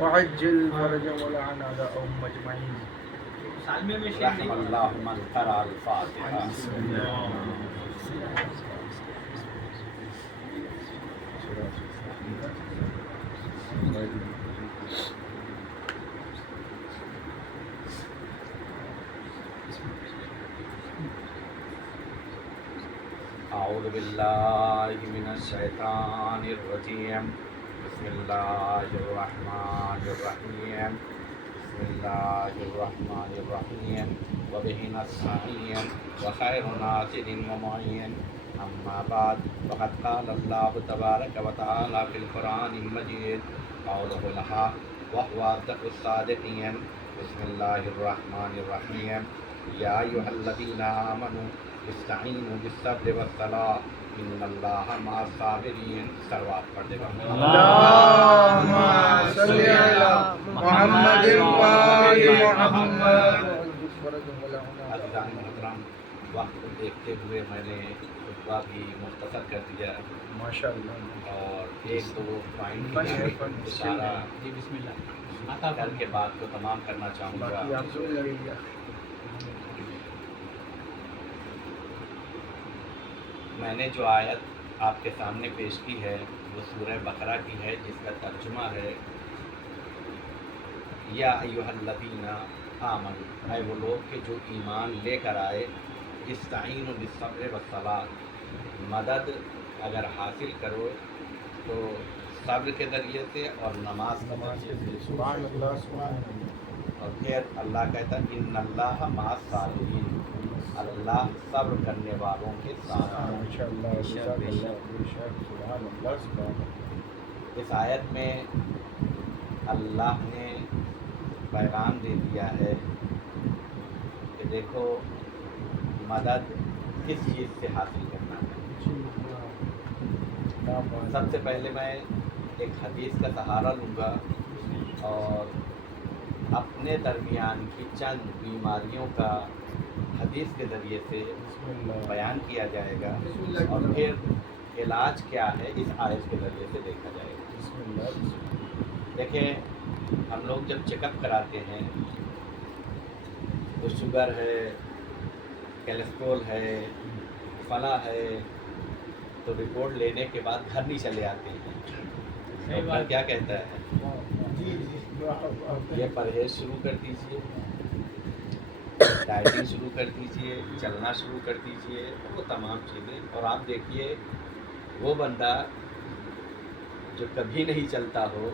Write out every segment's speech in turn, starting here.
وعجل فرجهم ولعن أعداءهم أجمعين. رحم اللہ من قرأ الفاتحہ. اعوذ باللہ من الشیطان الرجیم. بسم اللہ الرحمن الرحیم. بسم اللہ الرحمن الرحیم. وبہ نستعین وخیر ناصر ومعین. اما بعد فقد قال اللہ تبارک وتعالی فی القرآن المجید قوله الحق وهو اصدق الصادقین. بسم اللہ الرحمن الرحیم. یا ایھا الذین آمنوا استعینوا بالصبر والصلاۃ ان اللہ مع الصابرین. سروات پڑھ دے گا. اللهم صل على محمد وآل محمد. عزیزان محترم، وقت کو دیکھتے ہوئے میں نے خطبہ بھی مختصر کر دیا ماشاءاللہ. اور ایک دو پوائنٹ اشارہ کر کے بات کو تمام کرنا چاہوں گا. باقی آپ سن لیجیے. میں نے جو آیت آپ کے سامنے پیش کی ہے وہ سورہ بقرہ کی ہے، جس کا ترجمہ ہے یا ایھا الذین آمنوا، اے وہ لوگ کہ جو ایمان لے کر آئے. استعینوا بالصبر والصلاۃ، مدد اگر حاصل کرو تو صبر کے ذریعے سے اور نماز کے ذریعے سے. سبحان اللہ سبحان اللہ. اور پھر اللہ کہتا ہے ان اللہ مع الصابرین، اللہ صبر کرنے والوں کے ساتھ. ماشاءاللہ جزاک اللہ خیر. سبحان اللہ سبحان اللہ. اس آیت میں اللہ نے پیغام دے دیا ہے کہ دیکھو مدد کس چیز سے حاصل کرنا ہے. سب سے پہلے میں ایک حدیث کا سہارا لوں گا اور اپنے درمیان کی چند بیماریوں کا حدیث کے ذریعے سے بیان کیا جائے گا اور پھر علاج کیا ہے اس آیت کے ذریعے سے دیکھا جائے گا. دیکھیں ہم لوگ جب چیک اپ کراتے ہیں تو شوگر ہے، کیلیسٹرول ہے، فلاں ہے، تو رپورٹ لینے کے بعد گھر نہیں چلے آتے ہیں. ڈاکٹر کیا کہتا ہے؟ یہ پرہیز شروع کر دیجیے، ڈائٹنگ شروع کر دیجیے، چلنا شروع کر دیجیے، وہ تمام چیزیں. اور آپ دیکھیے وہ بندہ جو کبھی نہیں چلتا ہو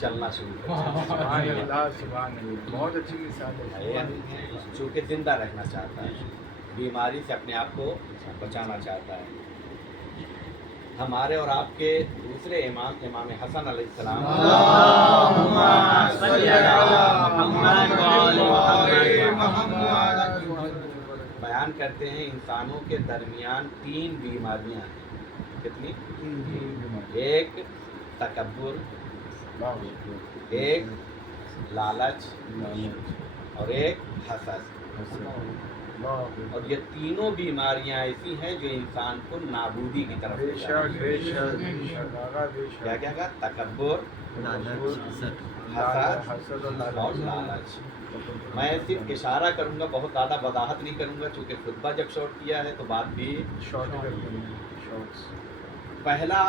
چلنا شروع کر دیتا سبحان اللہ سبحان اللہ. بہت اچھی مثال ہے. ہے. چونکہ زندہ رہنا چاہتا ہے، بیماری سے اپنے آپ کو بچانا چاہتا ہے. ہمارے اور آپ کے دوسرے امام امام حسن علیہ السلام بیان کرتے ہیں انسانوں کے درمیان 3 بیماریاں ہیں. کتنی؟ ایک تکبر، ایک لالچ اور ایک حسد. اور یہ تینوں بیماریاں ایسی ہیں جو انسان کو نابودی کی طرف لے جاتی ہیں. کیا کیا کہا؟ تکبر، حسد اور لالچ. میں صرف اشارہ کروں گا، بہت زیادہ وضاحت نہیں کروں گا چونکہ خطبہ جب شارٹ کیا ہے تو بات بھی شارٹ. پہلا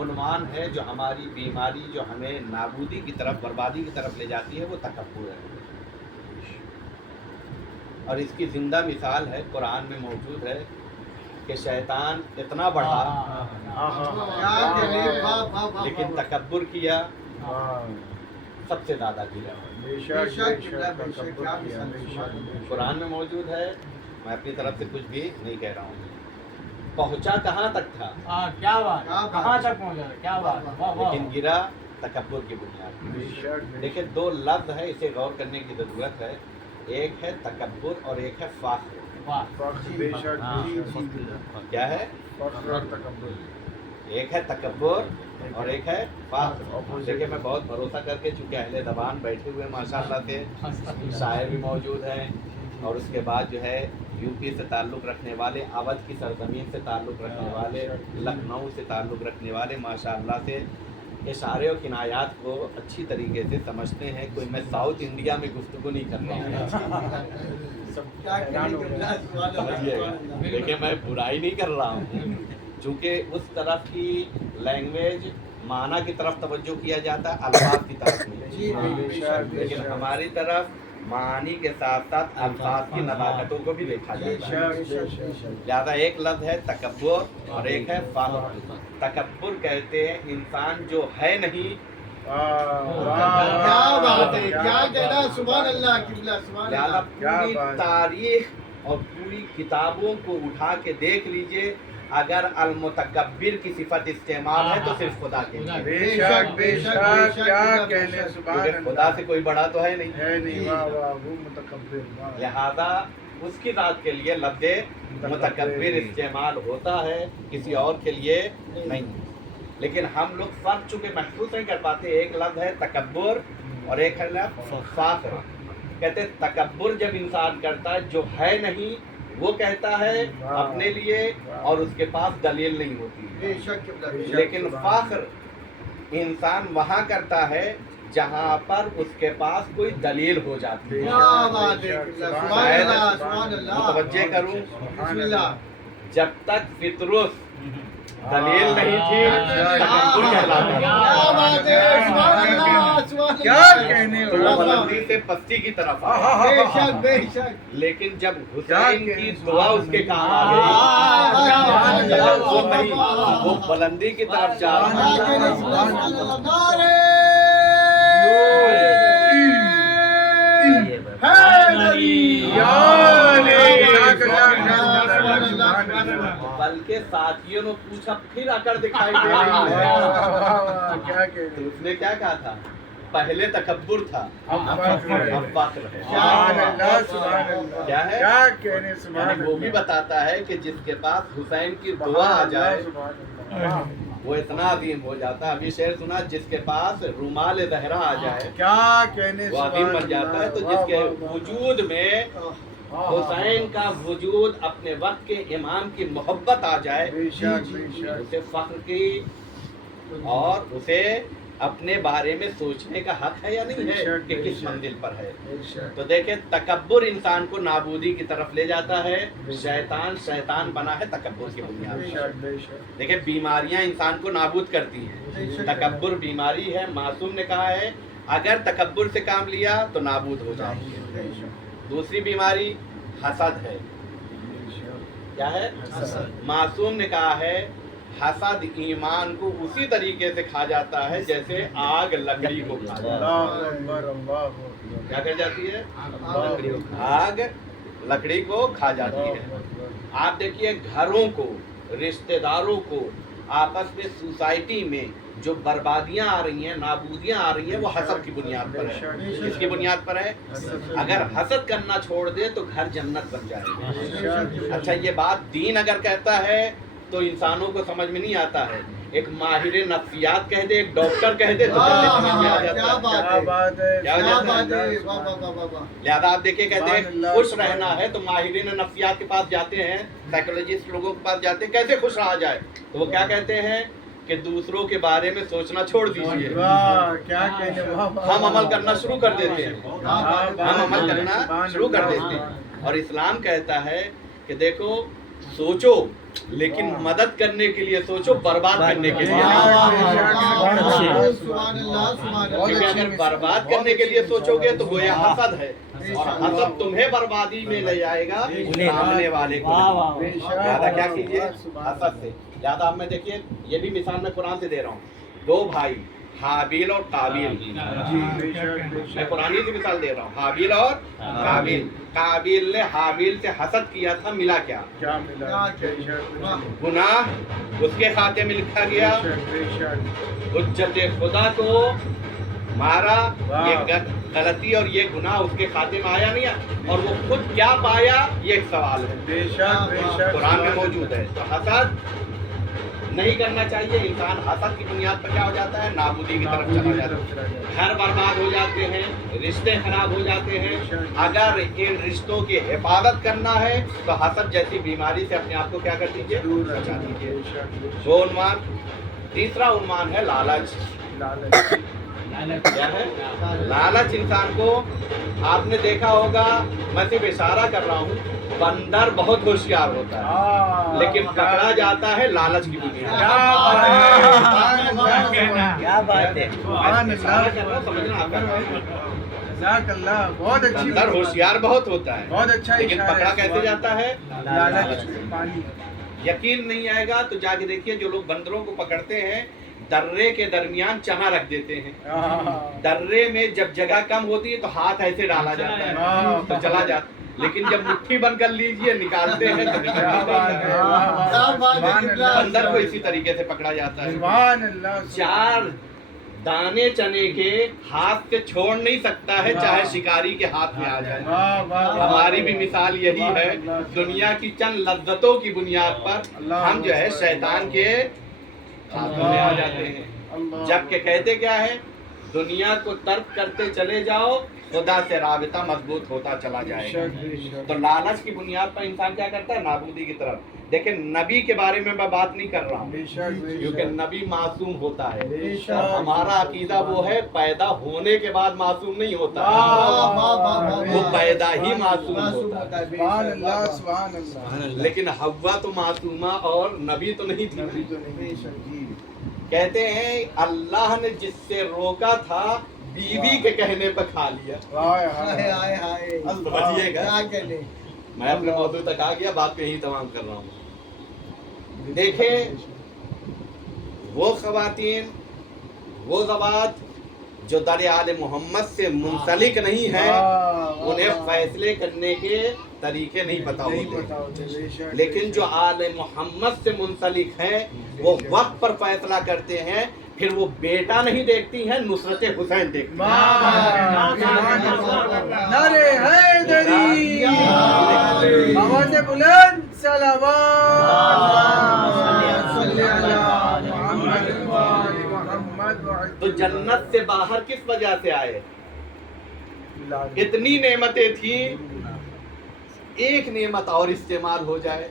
عنوان ہے جو ہماری بیماری جو ہمیں نابودی کی طرف، بربادی کی طرف لے جاتی ہے، وہ تکبر ہے. اور اس کی زندہ مثال ہے، قرآن میں موجود ہے کہ شیطان اتنا بڑھا لیکن تکبر کیا سب سے زیادہ کیا. قرآن میں موجود ہے، میں اپنی طرف سے کچھ بھی نہیں کہہ رہا ہوں. پہنچا کہاں تک تھا؟ کیا بات، کہاں تک پہنچا؟ کیا بات. لیکن گرا تکبر کی بنیاد پر. دیکھیں 2 لفظ ہے، اسے غور کرنے کی ضرورت ہے. ایک ہے تکبر اور ایک ہے فخر. کیا ہے؟ ایک ہے تکبر اور ایک ہے فخر. دیکھیں میں بہت بھروسہ کر کے، چونکہ اہل زبان بیٹھے ہوئے ماشاءاللہ سے، شاعر بھی موجود ہیں اور اس کے بعد جو ہے یو پی سے تعلق رکھنے والے، اودھ کی سرزمین سے تعلق رکھنے والے، لکھنؤ سے تعلق رکھنے والے ماشاءاللہ سے इशारे और किनायात को अच्छी तरीके से समझते हैं। कोई मैं साउथ इंडिया में गुफ्तगू नहीं कर रहा हूँ, समझिएगा। देखिए मैं बुराई नहीं कर रहा हूँ, चूँकि उस तरफ की लैंग्वेज माना की तरफ तवज्जो किया जाता है, अल्फाज की तरफ नहीं। लेकिन हमारी तरफ मानी के साथ साथ अल्फाज की नज़ाकतों को भी देखा जाता है। लिहाजा एक लफ्ज़ है तकब्बुर और एक है फ़ख्र। तकब्बुर कहते हैं इंसान जो है नहीं, क्या बात है, क्या कहना, सुभान अल्लाह किबला, सुभान लिहाजा अल्लाह। पूरी तारीख और पूरी किताबों को उठा के देख लीजिए, अगर अल-मुतकब्बिर की सिफत इस्तेमाल है तो सिर्फ खुदा के लिए। बेशक बेशक क्या कहने, सुभान क्योंकि खुदा से कोई बड़ा तो है नहीं। वाह वाह, वो मुतकब्बिर, वाह। लिहाजा उसकी बात के लिए लफ्ज़ मुतकब्बिर इस्तेमाल होता है, किसी और के लिए नहीं। लेकिन हम लोग फर्क चूँकि महसूस नहीं कर पाते, एक लफ्ज़ है तकब्बुर और एक है लफ्ज़ फ़ख्र। कहते तकब्बुर जब इंसान करता है जो है नहीं वो कहता है अपने लिए और उसके पास दलील नहीं होती है। बेशक किबला, बेशक। लेकिन फ़ख्र इंसान वहाँ करता है जहाँ पर उसके पास कोई दलील हो जाती है। क्या बात है किबला, सुभान अल्लाह, सुभान अल्लाह। मुतवज्जे करूँ, बिस्मिल्लाह। जब तक फितरुस दलील नहीं थी तकब्बुर कहलाता क्या था। बात है, सुभान अल्लाह, सुभान क्या अल्लाह। कहने तो वो वाला। बुलंदी से पस्ती की तरफ आया। बेशक बेशक। लेकिन जब क्या हुसैन की दुआ उसके काम आ वाह, गई, वाह, वो नहीं, वाह। वो बुलंदी की तरफ जा क्या रहा कहने, था। सुभान अल्लाह। नारे हैदरी। बल्कि साथियों ने पूछा, फिर अकड़ दिखाई दे रही है। क्या तो उसने क्या कहा था, पहले तकब्बुर था अब फ़ख्र है। अब फ़ख्र है। सुभान अल्लाह, सुभान अल्लाह। क्या है? क्या कहने, सुभान यानी वो भी अल्लाह। बताता है कि जिसके पास हुसैन की दुआ आ जाए सुभान अल्लाह। वो इतना अजीम हो जाता है। अभी शेर सुना, जिसके पास रुमाल ज़हरा आ जाए क्या कहने, वो अजीम बन जाता है। तो जिसके वजूद में हुसैन का वजूद, अपने वक्त के इमाम की मोहब्बत आ जाए, बेशक बेशक। उसे फख्र की और उसे अपने बारे में सोचने का हक है या नहीं है कि किस मंजिल पर है। तो देखे तकब्बुर इंसान को नाबूदी की तरफ ले जाता है। शैतान बना है तकब्बुर की बुनियाद पर। बेशक बेशक। देखिए बीमारियां इंसान को नाबूद करती हैं। तकब्बुर बीमारी है। मासूम ने कहा है अगर तकब्बुर से काम लिया तो नाबूद हो जाएंगे। दूसरी बीमारी हसद है। क्या है? मासूम ने कहा है हसद ईमान को उसी तरीके से खा जाता है जैसे आग लकड़ी को खा जाता है। अल्लाह अकबर, अल्लाह अकबर। क्या कर जाती है? आग लकड़ी को खा जाती है। आप देखिए घरों को, रिश्तेदारों को, आपस में सोसाइटी में जो बर्बादियां आ रही हैं, नाबूदियां आ रही हैं, वो हसद की बुनियाद पर है। किसकी बुनियाद पर है? अगर हसद करना छोड़ दे तो घर जन्नत बन जाएगी। अच्छा ये बात दीन अगर कहता है तो इंसानों को समझ में नहीं आता है। एक माहिर नफ्सियात कह दे, एक डॉक्टर कह दे तो बंदे समझ में आ जाता क्या है। बात क्या है, बात है, क्या क्या वजह बात से? है, वाह वाह वाह वाह वाह। लिहाजा आप देखिए कहते हैं सुभान खुश अल्लाह, रहना है तो माहिरीन नफ्सियात के पास जाते हैं, साइकोलॉजिस्ट लोगों के पास जाते हैं, कैसे खुश रहा जाए, तो वो क्या कहते हैं कि दूसरों के बारे में सोचना छोड़ दीजिए, वाह क्या कहने, वाह वाह। हम अमल करना शुरू कर देते हैं। हम अमल करना शुरू कर देते हैं। और इस्लाम कहता है कि देखो सोचो लेकिन मदद करने के लिए सोचो, बर्बाद करने के लिए नहीं। सुभान अल्लाह, सुभान क्योंकि अल्लाह। अगर बर्बाद करने के लिए सोचोगे तो गोया हसद है और हसद तुम्हें बर्बादी में ले जाएगा सामने वाले को। ज्यादा क्या कीजिए हसद से। ज्यादा अब मैं देखिए ये भी मिसाल मैं कुरान से दे रहा हूँ। दो भाई हाबिल और काबिल, मैं कुरानी से मिसाल दे रहा हूँ। हाबिल और काबिल। काबिल ने हाबिल से हसद किया था, मिला क्या? क्या मिला? गुनाह उसके खाते में लिखा गया, हुज्जत खुदा को मारा, ये गलती और ये गुनाह उसके खाते में आया नहीं, और वो खुद क्या पाया ये एक सवाल है, बेशक बेशक कुरान में मौजूद है। तो हसद नहीं करना चाहिए। इंसान हसद की बुनियाद पर क्या हो जाता है? नाबूदी की तरफ चला जाता है। घर बर्बाद हो जाते हैं, रिश्ते खराब हो जाते हैं। अगर इन रिश्तों की हिफाजत करना है तो हसद जैसी बीमारी से अपने आप को क्या कर दीजिए? बचा दीजिए। दो उन्मान। तीसरा उन्मान है लालच। क्या है? लालच इंसान को, आपने देखा होगा, मैं सिर्फ इशारा कर रहा हूँ, बंदर बहुत होशियार होता है लेकिन पकड़ा जाता है लालच की बुनियाद। क्या बात है। इशारा कर रहा हूं, समझना आपका जज़ाकल्लाह, बहुत अच्छी बंदर होशियार बहुत होता है बहुत अच्छा लेकिन इशारा पकड़ा है। कैसे जाता है? लालच पानी। यकीन नहीं आएगा तो जाके देखिए, जो लोग बंदरों को पकड़ते हैं दर्रे के दरमियान चना रख देते हैं। दर्रे में जब जगह कम होती है तो हाथ ऐसे डाला जाता है तो चला जाता, लेकिन जब मुट्ठी बंद कर लीजिए निकालते हैं तो बंदर को इसी तरीके से पकड़ा जाता है। सुभान अल्लाह। 4 दाने चने के हाथ से छोड़ नहीं सकता है, चाहे शिकारी के हाथ में आ जाए। हमारी भी मिसाल यही है, दुनिया की चंद लज्जतों की बुनियाद पर हम जो है शैतान के हाथों में आ जाते हैं। जबकि कहते क्या है, दुनिया को तर्क करते चले जाओ, खुदा से राबिता मजबूत होता चला जाएगा। तो लालच की बुनियाद पर इंसान क्या करता है? नाबूदी की तरफ। देखिए, नबी के बारे में मैं बात नहीं कर रहा हूँ क्योंकि नबी मासूम होता है, और हमारा अकीदा वो है पैदा होने के बाद मासूम नहीं होता, वो पैदा ही मासूम होता है। सुभान अल्लाह, सुभान अल्लाह। लेकिन हव्वा तो मासूमा और नबी तो नहीं थी। कहते हैं अल्लाह ने जिससे रोका था बीवी के कहने पर खा लिया। समझिएगा, मैं अपने मौजूद तक आ गया, बात को यही तमाम कर रहा हूँ। देखें, वो ख़वातीन, वो ज़वात जो दर आले मोहम्मद से मुंसलिक नहीं है, उन्हें फैसले करने के तरीके नहीं पता होते, लेकिन जो आले मोहम्मद से मुंसलिक हैं वो वक्त पर फैसला करते हैं। फिर वो बेटा नहीं देखती हैं, नुसरत हुसैन देखती हैं। नारे हैदरी, आवाज़ बुलंद सलावत। तो जन्नत से बाहर किस वजह से आए? इतनी नेमतें थी, एक नेमत और इस्तेमाल हो जाए।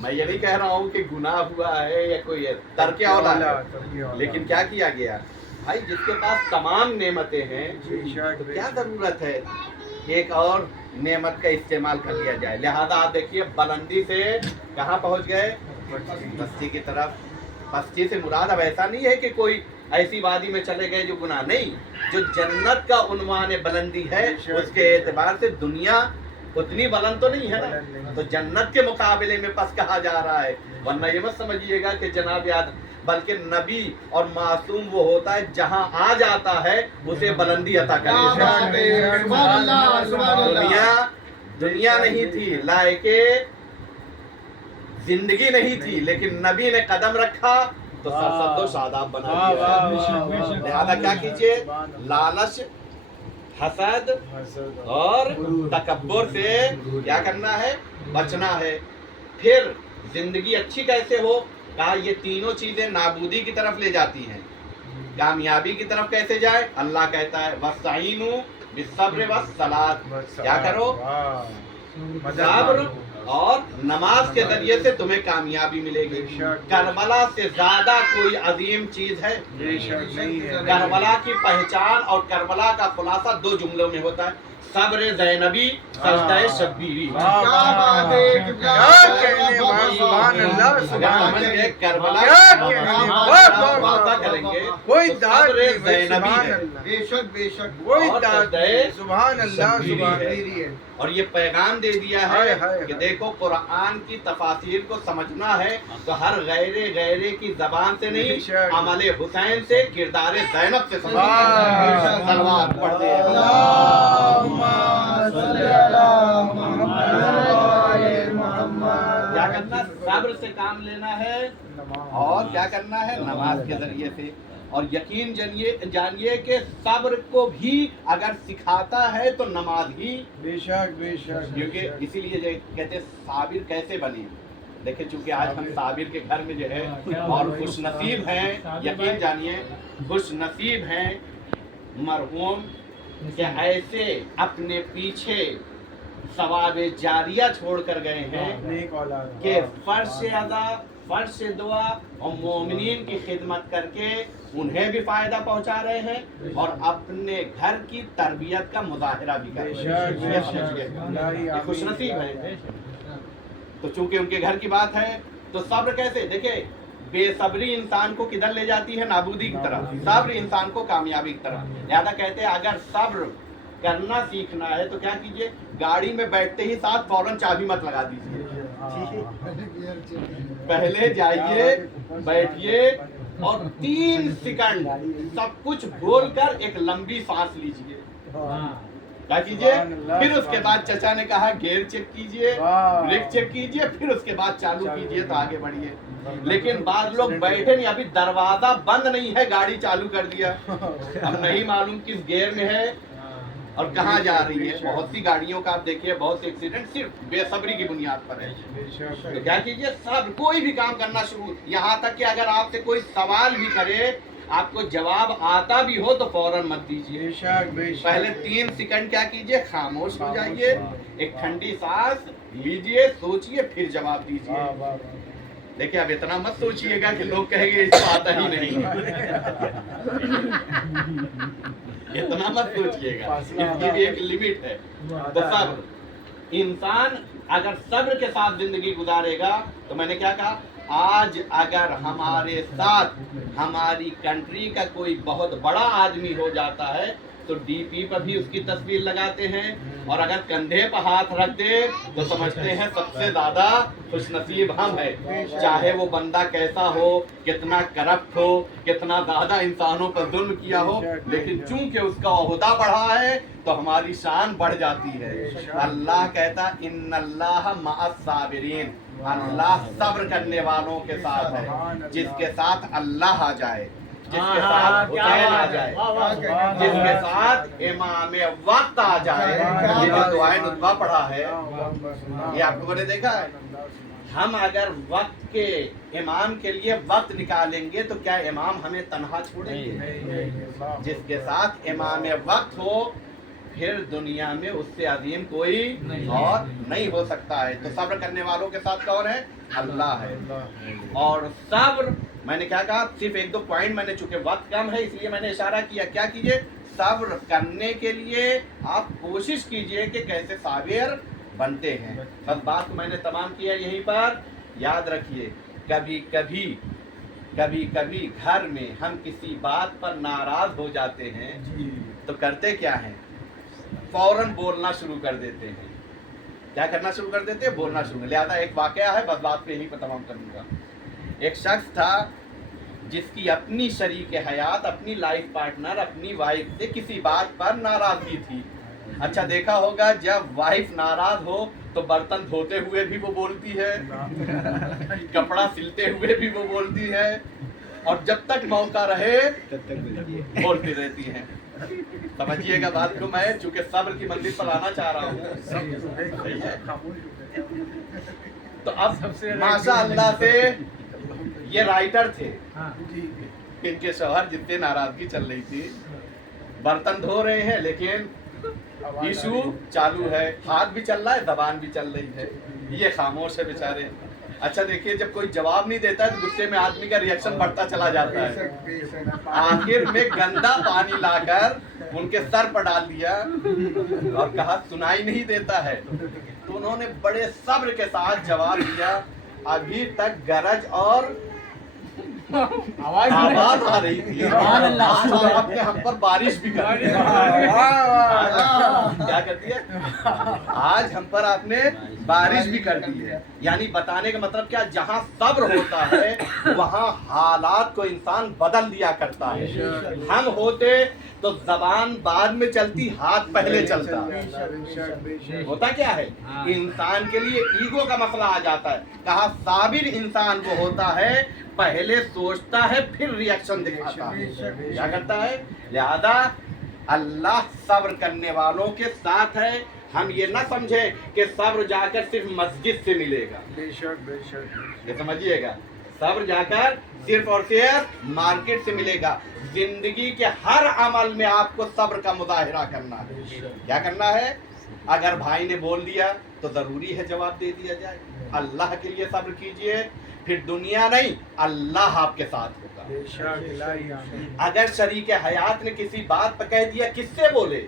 मैं ये नहीं कह रहा हूँ कि गुनाह हुआ है या कोई तर्क औलाद है, लेकिन क्या किया गया भाई, जिसके पास तमाम नेमतें हैं तो क्या जरूरत है एक और नेमत का इस्तेमाल कर लिया जाए। लिहाजा आप देखिए, बुलंदी से कहाँ पहुँच गए? पस्ती की तरफ। पस्ती से मुराद अब ऐसा नहीं है कि कोई ऐसी वादी में चले गए जो गुनाह नहीं, जो जन्नत का उन्वान बुलंदी है उसके एतबार से दुनिया उतनी बुलंद तो नहीं है ना, तो जन्नत के मुकाबले में पस कहा जा रहा है। वरना ये मत समझिएगा कि जनाब याद, बल्कि नबी और मासूम वो होता है जहां आ जाता है उसे बुलंदी अता करे। दुनिया नहीं थी, लायके जिंदगी नहीं थी, लेकिन नबी ने कदम रखा तो सरसब्दो शादाब बना दिया। लिहाजा क्या कीजिए, लालच, हसद और तकब्बुर से क्या करना है? बचना है। फिर जिंदगी अच्छी कैसे हो? कहा ये तीनों चीजें नाबूदी की तरफ ले जाती हैं। कामयाबी की तरफ कैसे जाए? अल्लाह कहता है वस्ताईनु बिस्सब्र वस्सलात, क्या करो? सब्र और नमाज के जरिए से तुम्हें कामयाबी मिलेगी। करबला से ज्यादा कोई अजीम चीज है? करबला की पहचान और करबला का खुलासा 2 जुमलों में होता है, सब्र ज़ैनबी, सजदा शब्बीरी। करबला करेंगे कोई सब्र ज़ैनबी है, बेशक बेशक सुभान अल्लाह। और ये पैगाम दे दिया है कि देखो, कुरान की तफासीर को समझना है तो हर गैरे की जबान से नहीं, अमले हुसैन से, किरदार ज़ैनब से सलवात पढ़ते हैं। क्या करना? सब्र से काम लेना है और क्या करना है? नमाज के जरिए से। और यकीन जानिए कि सब्र को भी अगर सिखाता है तो नमाज ही। बेशक बेशक। क्योंकि इसीलिए जो कहते साबिर कैसे बने, देखिए चूंकि आज हम साबिर के घर में जो है और खुश नसीब हैं, यकीन जानिए खुश नसीब हैं मरहूम कि ऐसे अपने पीछे सवाब जारिया छोड़ कर गए हैं कि फर्श अदा, फर्ज से दुआ और मोमिनीन की खिदमत करके उन्हें भी फायदा पहुंचा रहे हैं और अपने घर की तरबियत का मुजाहिरा भी कर रहे हैं। ये खुशनसीब है। तो चूंकि उनके घर की बात है तो सब्र कैसे, देखिए बेसब्री इंसान को किधर ले जाती है, नाबूदी की तरफ, सब्र इंसान को कामयाबी की तरफ। लिहाजा कहते हैं अगर सब्र करना सीखना है तो क्या कीजिए, गाड़ी में बैठते ही साथ फौरन चाबी मत लगा दीजिए, पहले जाइए बैठिए और 3 सेकंड सब कुछ भूल कर एक लंबी सांस लीजिए, क्या कीजिए, फिर उसके बाद चचा ने कहा गियर चेक कीजिए, ब्रेक चेक कीजिए, फिर उसके बाद चालू कीजिए तो आगे बढ़िए। लेकिन बाद लोग बैठे नहीं, अभी दरवाजा बंद नहीं है गाड़ी चालू कर दिया, अब नहीं मालूम किस गियर में है और कहाँ जा रही है। बहुत सी गाड़ियों का आप देखिए, बहुत से एक्सीडेंट सिर्फ बेसब्री की बुनियाद पर है। तो क्या कीजिए, सब कोई भी काम करना शुरू, यहाँ तक कि अगर आपसे कोई सवाल भी करे आपको जवाब आता भी हो तो फौरन मत दीजिए, पहले 3 सेकंड क्या कीजिए, खामोश हो जाइए, एक ठंडी सांस लीजिए, सोचिए, फिर जवाब दीजिए। देखिए अब इतना मत सोचिएगा कि लोग कहेंगे इसको आता ही नहीं, इतना मत सोचिएगा, इसकी भी एक लिमिट है। तो सब्र, इंसान अगर सब्र के साथ जिंदगी गुजारेगा तो मैंने क्या कहा, आज अगर हमारे साथ हमारी कंट्री का कोई बहुत बड़ा आदमी हो जाता है तो डीपी पर भी उसकी तस्वीर लगाते हैं, और अगर कंधे पर हाथ रख दे तो समझते हैं सबसे ज्यादा खुशनसीब हम है, चाहे वो बंदा कैसा हो, कितना करप्ट हो, कितना ज्यादा इंसानों पर जुल्म किया हो, लेकिन चूंकि उसका ओहदा बढ़ा है तो हमारी शान बढ़ जाती है। अल्लाह कहता इन्नल्लाह मअस साबिरीन, अल्लाह सब्र करने वालों के साथ है। जिसके साथ अल्लाह आ जाए, जिसके साथ हुसैन आ जाए, जिसके साथ इमाम वक्त आ जाए, ये जो दुआए नुतबा पढ़ा है ये आपको मैंने देखा है। हम अगर वक्त के इमाम के लिए वक्त निकालेंगे तो क्या इमाम हमें तन्हा छोड़ेंगे? जिसके साथ इमाम वक्त हो फिर दुनिया में उससे अजीम कोई और नहीं हो सकता है। तो सब्र करने वालों के साथ कौन है? अल्लाह है। और सब्र मैंने क्या कहा, सिर्फ 1-2 पॉइंट मैंने, चूंकि वक्त कम है इसलिए मैंने इशारा किया। क्या कीजिए, सब्र करने के लिए आप कोशिश कीजिए कि कैसे साबिर बनते हैं। बस बात को मैंने तमाम किया यहीं पर। याद रखिए, कभी कभी घर में हम किसी बात पर नाराज हो जाते हैं तो करते क्या हैं, फौरन बोलना शुरू कर देते हैं। क्या करना शुरू कर देते हैं? बोलना शुरू। लिहाजा एक वाकया है, बस बात पे यहीं पर तमाम करूंगा। एक शख्स था जिसकी अपनी शरीक हयात, अपनी लाइफ पार्टनर, अपनी वाइफ से किसी बात पर नाराजगी थी। अच्छा देखा होगा, जब वाइफ नाराज हो तो बर्तन धोते हुए भी वो बोलती है, कपड़ा सिलते हुए भी वो बोलती है, और जब तक मौका रहे बोलती रहती है। समझिएगा बात को, मैं चूंकि सब्र की मंजिल पर आना चाह रहा हूँ। तो अब माशाअल्लाह से ये राइटर थे, इनके शौहर जितने नाराजगी चल रही थी, बर्तन धो रहे हैं लेकिन इशू चालू है, हाथ भी चल रहा है, जबान भी चल रही है, ये खामोश है बेचारे। अच्छा देखिए, जब कोई जवाब नहीं देता है तो गुस्से में आदमी का रिएक्शन बढ़ता चला जाता है। आखिर में गंदा पानी लाकर उनके सर पर डाल दिया और कहा सुनाई नहीं देता है। तो उन्होंने बड़े सब्र के साथ जवाब दिया, अभी तक गरज और आवाज आ रही थी, आपने हम पर बारिश भी कर दी। क्या करती है? आज हम पर आपने बारिश भी कर दी है। यानी बताने का मतलब क्या, जहाँ सब्र होता है वहाँ हालात को इंसान बदल दिया करता है। हम होते तो जबान बाद में चलती, हाथ पहले चलता। होता क्या है, इंसान के लिए ईगो का मसला आ जाता है। कहा साबिर इंसान वो होता है पहले सोचता है फिर रिएक्शन दिखाता है। क्या करता है? लिहाजा अल्लाह सब्र करने वालों के साथ है। हम ये ना समझे कि सब्र जाकर सिर्फ मस्जिद से मिलेगा, ये समझिएगा, सब्र जाकर सिर्फ और सिर्फ मार्केट से मिलेगा। जिंदगी के हर अमल में आपको सब्र का मुजाहिरा करना है। क्या करना है? अगर भाई ने बोल दिया तो जरूरी है जवाब दे दिया जाए। अल्लाह के लिए सब्र कीजिए, پھر دنیا نہیں اللہ آپ کے ساتھ ہوگا۔ बेशक इलाही आमीन। اگر شریک حیات نے کسی بات پہ کہہ دیا، کس سے بولے؟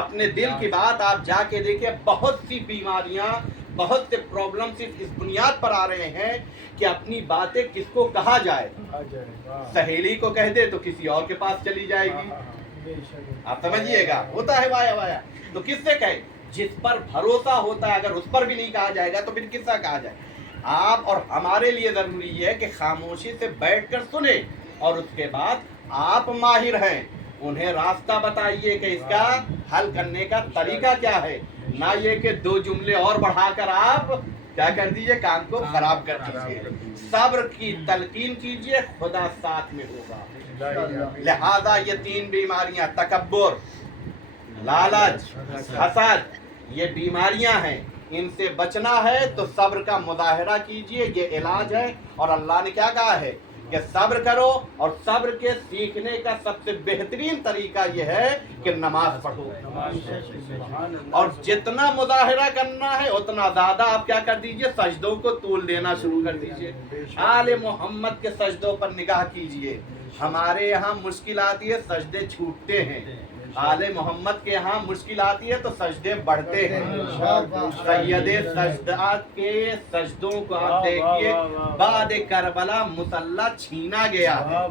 اپنے دل کی بات آپ جا کے دیکھیں، بہت سی بیماریاں، بہت سے پرابلم صرف اس بنیاد پر آ رہے ہیں کہ اپنی باتیں کس کو کہا جائے۔ आ जाए वाह سہیلی کو کہہ دے تو کسی اور کے پاس چلی جائے گی، बेशक آپ سمجھیے گا، ہوتا ہے وایا وایا۔ تو کس سے کہے؟ جس پر بھروسہ ہوتا ہے، اگر اس پر بھی نہیں کہا جائے گا تو پھر کس سے کہا جائے؟ آپ اور ہمارے لیے ضروری یہ ہے کہ خاموشی سے بیٹھ کر سنیں، اور اس کے بعد آپ ماہر ہیں، انہیں راستہ بتائیے کہ اس کا حل کرنے کا طریقہ کیا ہے، نہ یہ کہ دو جملے اور بڑھا کر آپ کیا کر دیجئے، کام کو خراب کر دیجئے۔ صبر کی تلقین کیجئے، خدا ساتھ میں ہوگا۔ इलाही आमीन। لہذا یہ تین بیماریاں، تکبر، لالچ، حسد، یہ بیماریاں ہیں، ان سے بچنا ہے تو صبر کا مظاہرہ کیجئے، یہ علاج ہے۔ اور اللہ نے کیا کہا ہے کہ صبر کرو، اور صبر کے سیکھنے کا سب سے بہترین طریقہ یہ ہے کہ نماز پڑھو، सुभान अल्लाह। اور جتنا مظاہرہ کرنا ہے اتنا زیادہ آپ کیا کر دیجئے، سجدوں کو طول دینا شروع کر دیجئے۔ آل محمد کے سجدوں پر نگاہ کیجئے، ہمارے یہاں مشکل آتی ہے، سجدے چھوٹتے ہیں، آل محمد کے یہاں مشکل آتی ہے تو سجدے بڑھتے ہیں۔ سید سجدات کے سجدوں کو آپ دیکھیے، بعد کربلا مصلی چھینا گیا ہے،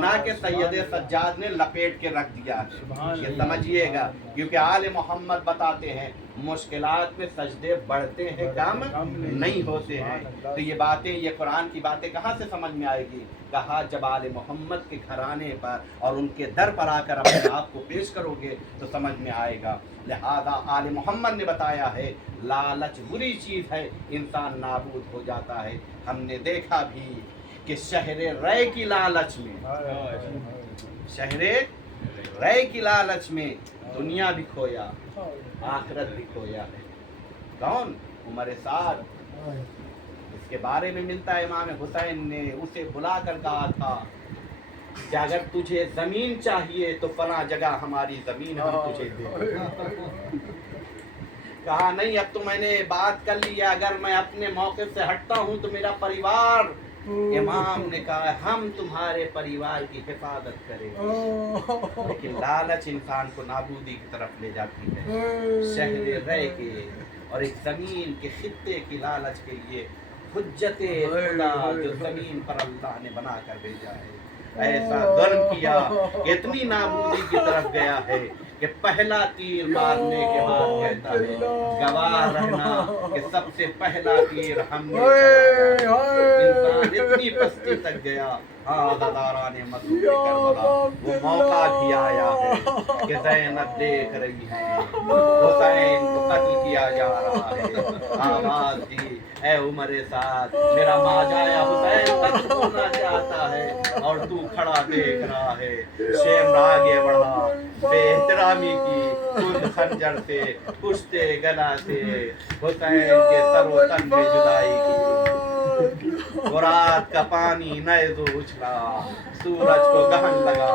نہ کہ سید سجاد نے لپیٹ کے رکھ دیا ہے۔ یہ سمجھیے گا، کیونکہ آل محمد بتاتے ہیں مشکلات میں سجدے بڑھتے ہیں، کم نہیں ہوتے ہیں۔ تو یہ باتیں، یہ قرآن کی باتیں کہاں سے سمجھ میں آئے گی؟ کہا جب آل محمد کے گھرانے پر اور ان کے در پر آ کر اپنے آپ کو پیش کرو گے تو سمجھ میں آئے گا۔ لہذا آل محمد نے بتایا ہے لالچ بری چیز ہے، انسان نابود ہو جاتا ہے۔ ہم نے دیکھا بھی کہ شہر رے کی لالچ میں، شہر رے کی لالچ میں دنیا بھی کھویا، آخرت بھی کھویا ہے۔ کون؟ عمر سعد۔ اس کے بارے میں ملتا ہے امام حسین نے اسے بلا کر کہا تھا کہ اگر تجھے زمین چاہیے تو فلاں جگہ ہماری زمین ہم تجھے دیں گے۔ کہا نہیں، اب تو میں نے بات کر لی ہے، اگر میں اپنے موقف سے ہٹتا ہوں تو میرا پریوار، امام نے کہا ہم تمہارے پریوار کی حفاظت کریں گے۔ لیکن لالچ انسان کو نابودی کی طرف لے جاتی ہے۔ شہر رے کے اور ایک زمین کے خطے کی لالچ کے لیے حجت خدا جو زمین پر اللہ نے بنا کر بھیجا ہے، ایسا ظلم کیا کہ اتنی نابودی کی طرف گیا ہے کہ پہلا تیر مارنے کے بعد کہتا ہے گواہ رہنا کہ سب سے پہلا تیر ہم نے چلایا۔ انسان اتنی پستی تک گیا۔ داران مظلوم کربلا، وہ موقع بھی آیا ہے کہ زینب دیکھ رہی ہے حسین کو قتل کیا جا رہا ہے، آواز دی اے عمر سعد، میرا ماجایا حسین قتل ہونا چاہتا ہے اور تو کھڑا دیکھ رہا ہے۔ شیخ آگے بڑھا، بے احترامی کی، خود خنجر سے کشتے گلا سے حسین کے سر و تن میں جدائی کی۔ فرات کا پانی نیزو اچھلا، سورج کو گہن لگا۔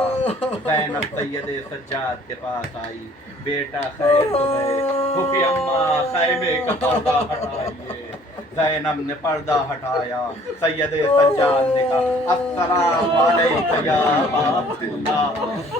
زینب سید سجاد کے پاس آئی، بیٹا خیر تو ہے، پھوپھی اماں خیمے کا پردہ ہٹائیے۔ زینب نے پردہ ہٹایا، سید سجاد نے کہا السلام علیکم یا ابا عبداللہ۔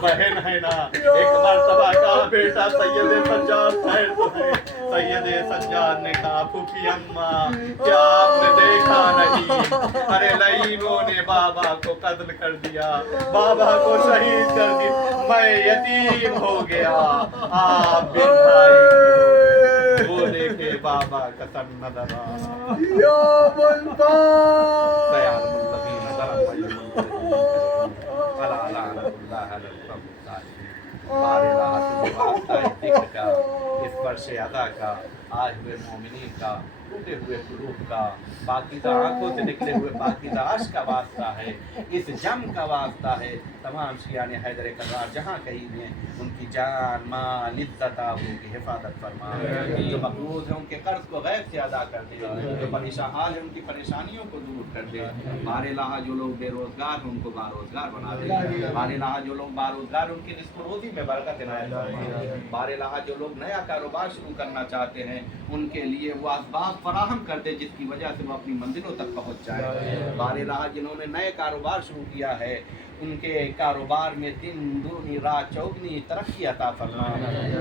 بہن ہے نا، ایک مرتبہ کہا بیٹا سید سجاد خیر تو ہے۔ سید سجاد نے کہا پھوپھی اماں کیا آپ نے دیکھا نہیں، ارے لعینوں نے بابا کو قتل کر دیا، بابا کو شہید کر دیا، میں یتیم ہو گیا، آپ بھی بھائی وہ دیکھے بابا کا سن نظر آ یا بلبا سیار ملتقین ظلم وجہ فلا لعنت اللہ علی القوم الظالمین۔ بار الہ سے واسطہ ذکر کا، اس فرش ادا کا، آج ہوئے مومنین کا، ٹوٹے ہوئے قلوب کا، پاکیزہ آنکھوں سے نکلے ہوئے پاکیزہ عشق کا واسطہ ہے، اس جم کا واسطہ ہے۔ تمام شیعان حیدر کرار جہاں کہیں ہیں ان کی جان مال عزت آبرو کی حفاظت فرما، جو مقروض ہیں ان کے قرض کو غیب سے ادا کر دے، جو پریشان حال ہیں ان کی پریشانیوں کو دور کر دے۔ بار الہ جو لوگ بے روزگار ہیں ان کو باروزگار بنا دے، بار الہ جو لوگ باروزگار ہیں ان کی رزق و روزی میں برکت عنایت فرما، بار الہ جو لوگ نیا کاروبار شروع کرنا چاہتے ہیں ان کے لیے وہ اسباب فراہم کر دے جس کی وجہ سے وہ اپنی منزلوں تک پہنچ جائے. بار راہ جنہوں نے نئے کاروبار شروع کیا ہے ان کے کاروبار میں دن دگنی رات چوگنی ترقی عطا فرما.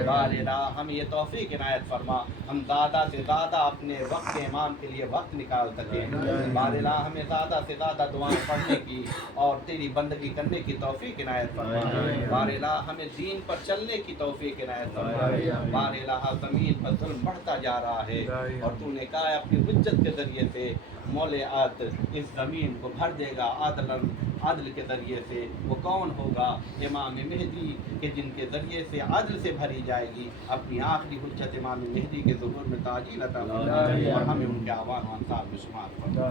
بار راہ ہمیں یہ توفیق عنایت فرما ہم زیادہ سے زیادہ اپنے وقت امام کے لیے وقت نکال سکیں. بار راہ ہمیں زیادہ سے زیادہ دعائیں پڑھنے کی اور تیری بندگی کرنے کی توفیق عنایت فرما. بار راہ ہمیں دین پر چلنے کی توفیق عنایت فرما. بار راہ زمین پر ظلم بڑھتا جا رہا ہے اور تو نے کہا ہے اپنی حجت کے ذریعے سے مولیات اس زمین کو بھر دے گا عدل کے ذریعے سے. وہ کون ہوگا؟ امام مہدی کہ جن کے ذریعے سے عدل سے بھری جائے گی. اپنی آخری حجت امام مہدی کے ظہور میں تاجیل عطا فرما اور ہمیں ان کے اعوان و انصار میں شمار فرما.